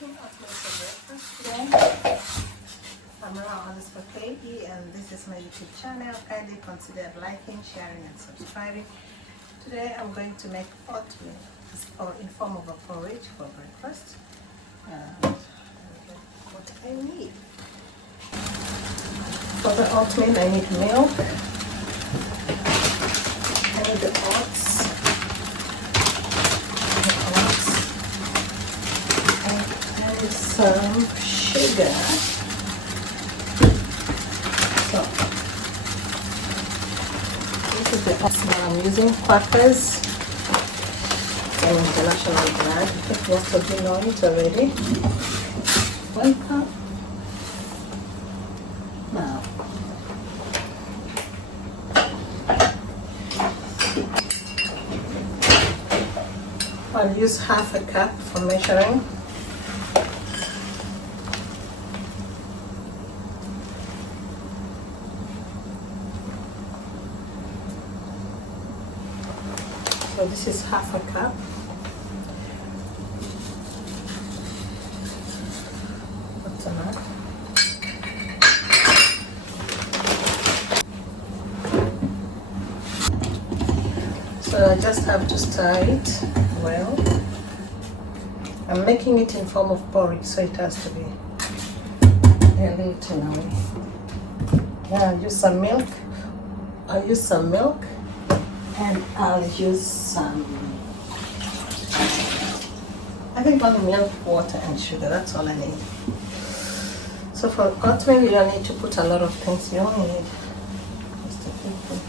making oatmeal for breakfast today. I'm Around underscore KE and this is my YouTube channel. Kindly consider liking, sharing and subscribing. Today I'm going to make oatmeal in form of a porridge for breakfast. And what I need. For the oatmeal I need milk. I need the oats. And some sugar. So this is the oatmeal I'm using. Quackers. It's an international brand. I think most of you know it already. 1 cup. Now I'll use half a cup for measuring. So this is half a cup. That's enough. So I just have to stir it well. I'm making it in form of porridge, so it has to be a little away. Now I'll use some milk. And I'll use some, I think only milk, water and sugar, that's all I need. So for oatmeal you don't need to put a lot of things, you only need just a few things.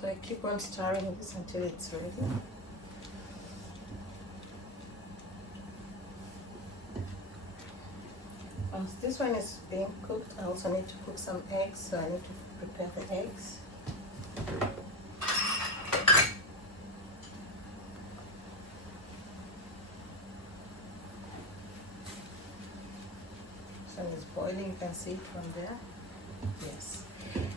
So I keep on stirring this until it's ready. Once this one is being cooked, I also need to cook some eggs, so I need to prepare the eggs. So it's boiling, you can see it from there. Yes.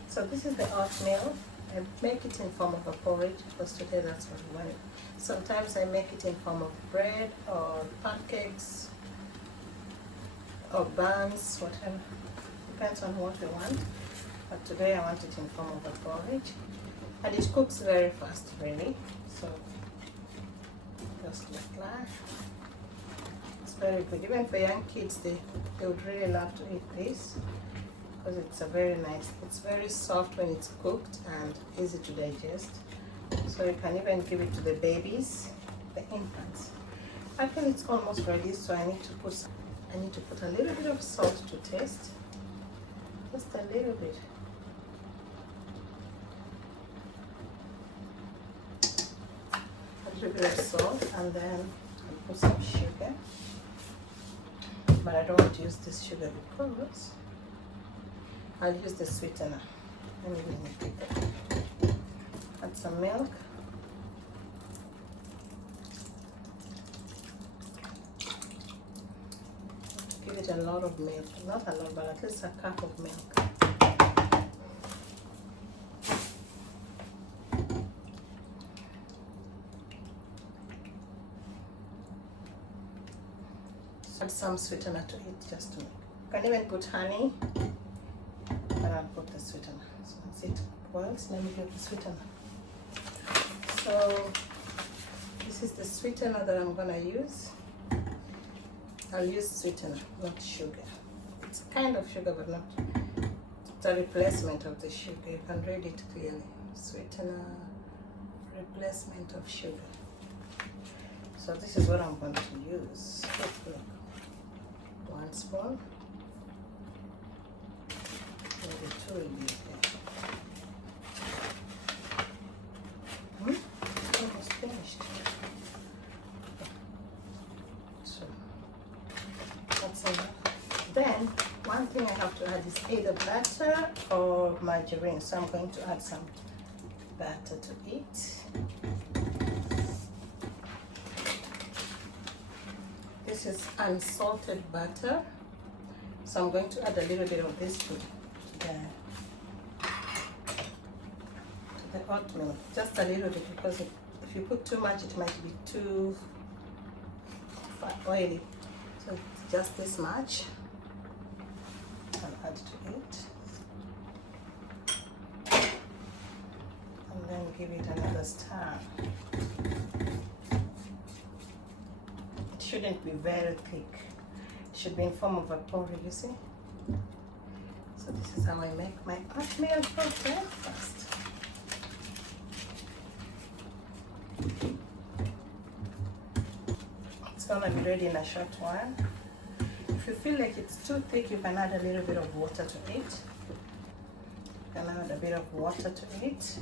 So this is the oatmeal. I make it in form of a porridge because today that's what I want. Sometimes I make it in form of bread or pancakes or buns, whatever, depends on what you want. But today I want it in form of a porridge, and it cooks very fast, really. So just like that. It's very good. Even for young kids, they would really love to eat this because it's a very nice. It's very soft when it's cooked and easy to digest. So you can even give it to the babies, the infants. Actually, it's almost ready, so I need to put a little bit of salt to taste. Just a little bit. A little bit of salt, and then I'll put some sugar. But I don't want to use this sugar because I'll use the sweetener. Let me add some milk. Give it a lot of milk, not a lot, but at least a cup of milk. Add some sweetener to it just to make. You can even put honey, but I'll put the sweetener. So once it boils, let me get the sweetener. So this is the sweetener that I'm gonna use. I'll use sweetener, not sugar. It's a kind of sugar, but not. It's a replacement of the sugar. You can read it clearly. Sweetener, replacement of sugar. So this is what I'm going to use. Look, 1 spoon. Maybe 2 will be okay. Almost finished. Then, one thing I have to add is either butter or margarine. So I'm going to add some butter to it. This is unsalted butter. So I'm going to add a little bit of this to the the oatmeal, just a little bit, because if you put too much, it might be too oily. So just this much. I'll add to it. And then give it another stir. It shouldn't be very thick. It should be in form of a porridge, you see? So this is how I make my oatmeal for breakfast. It's gonna be ready in a short while. If you feel like it's too thick, you can add a little bit of water to it. You can add a bit of water to it.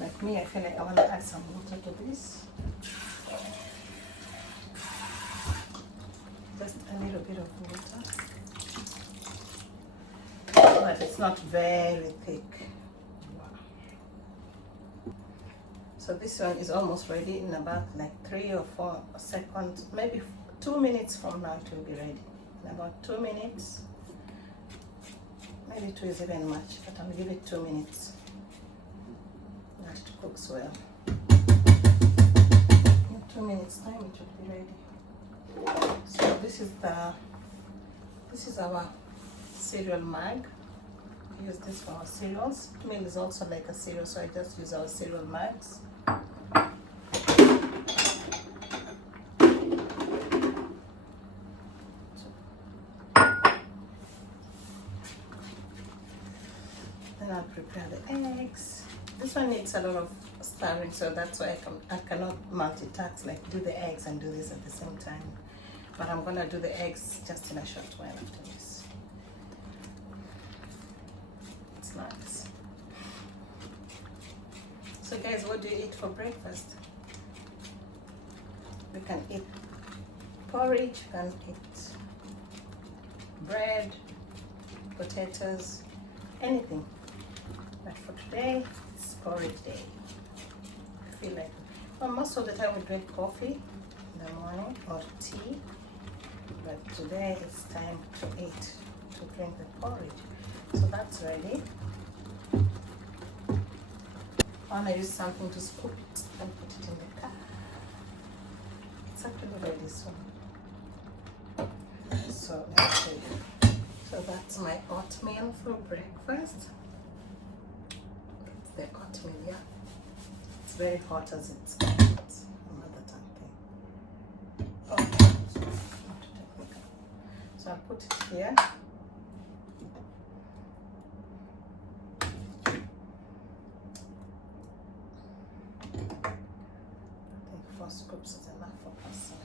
Like me, I feel like I want to add some water to this. Just a little bit of water. But it's not very thick. Wow. So this one is almost ready in about like 3 or 4 seconds, maybe 2 minutes from now it will be ready. In about 2 minutes, maybe 2 is even much, but I'll give it 2 minutes. That cooks well. In 2 minutes time it will be ready. So this is our cereal mug. We use this for our cereals. Oatmeal is also like a cereal, so I just use our cereal mugs. Then I'll prepare the eggs. This one needs a lot of stirring, so that's why I cannot multitask, like do the eggs and do this at the same time. But I'm gonna do the eggs just in a short while after this. It's nice. So guys, what do you eat for breakfast? You can eat porridge, you can eat bread, potatoes, anything. But for today, it's porridge day. I feel like, well, most of the time we drink coffee in the morning or tea. But today it's time to drink the porridge. So that's ready. I want to use something to scoop it and put it in the cup. It's actually ready soon. So let's see. So that's my oatmeal for breakfast. It's the oatmeal, yeah. It's very hot as it's another time thing. Okay. So I'll put it here. I think 4 scoops is enough for person.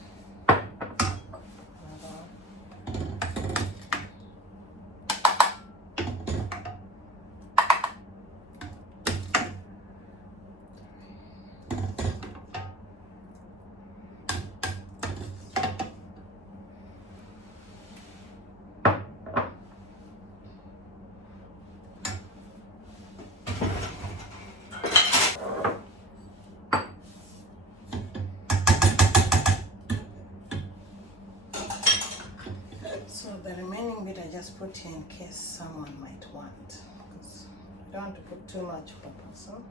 So the remaining bit I just put here in case someone might want, because I don't want to put too much per person.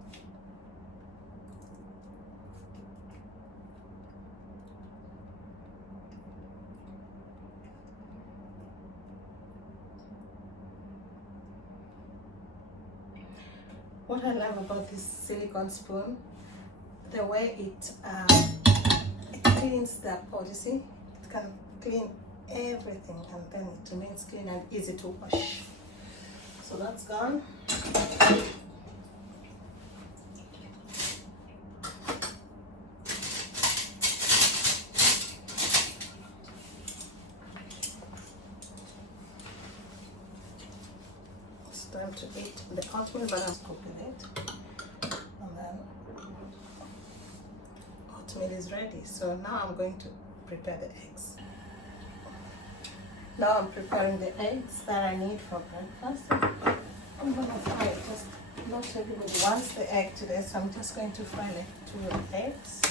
What I love about this silicone spoon, the way it cleans the pot, you see? It can clean everything, and then it remains clean and easy to wash. So that's gone. It's time to eat the oatmeal, but I'm cooking it. And then oatmeal is ready. So now I'm going to prepare the eggs. Now I'm preparing the eggs that I need for breakfast. I'm going to fry it. Just not everybody wants the egg today, so I'm just going to fry like 2 eggs.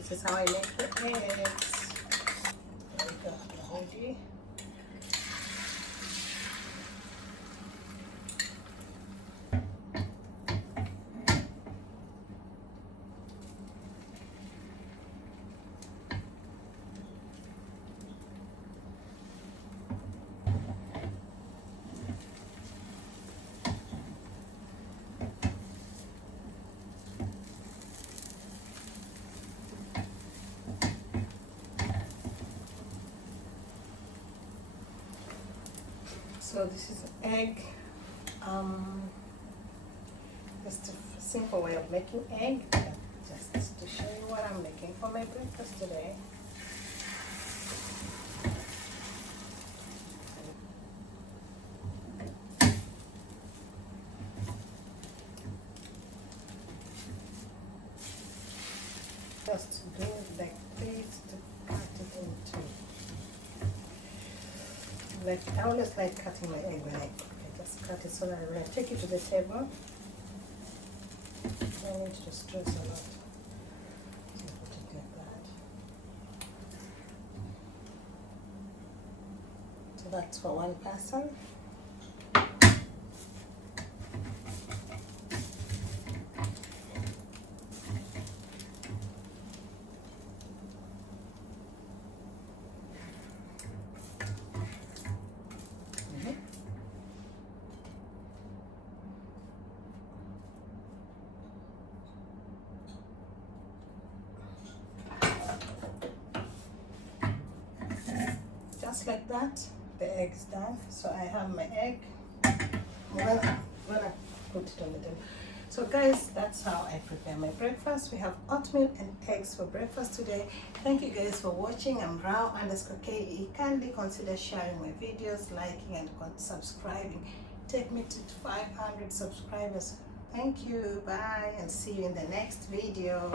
this is how I make the eggs. There we go, ready. So this is egg. Just a simple way of making egg. Just to show you what I'm making for my breakfast today. Just do it like this to cut it into. Like I always like cutting my egg when I just cut it so that when I take it to the table, I need to stress a lot. So put it like that. So that's for one person. Just like that, the egg's done. So I have my egg. I'm gonna put it on the table. So guys, that's how I prepare my breakfast. We have oatmeal and eggs for breakfast today. Thank you guys for watching. I'm Rao_KE. Kindly consider sharing my videos, liking and subscribing. Take me to 500 subscribers. Thank you. Bye and see you in the next video.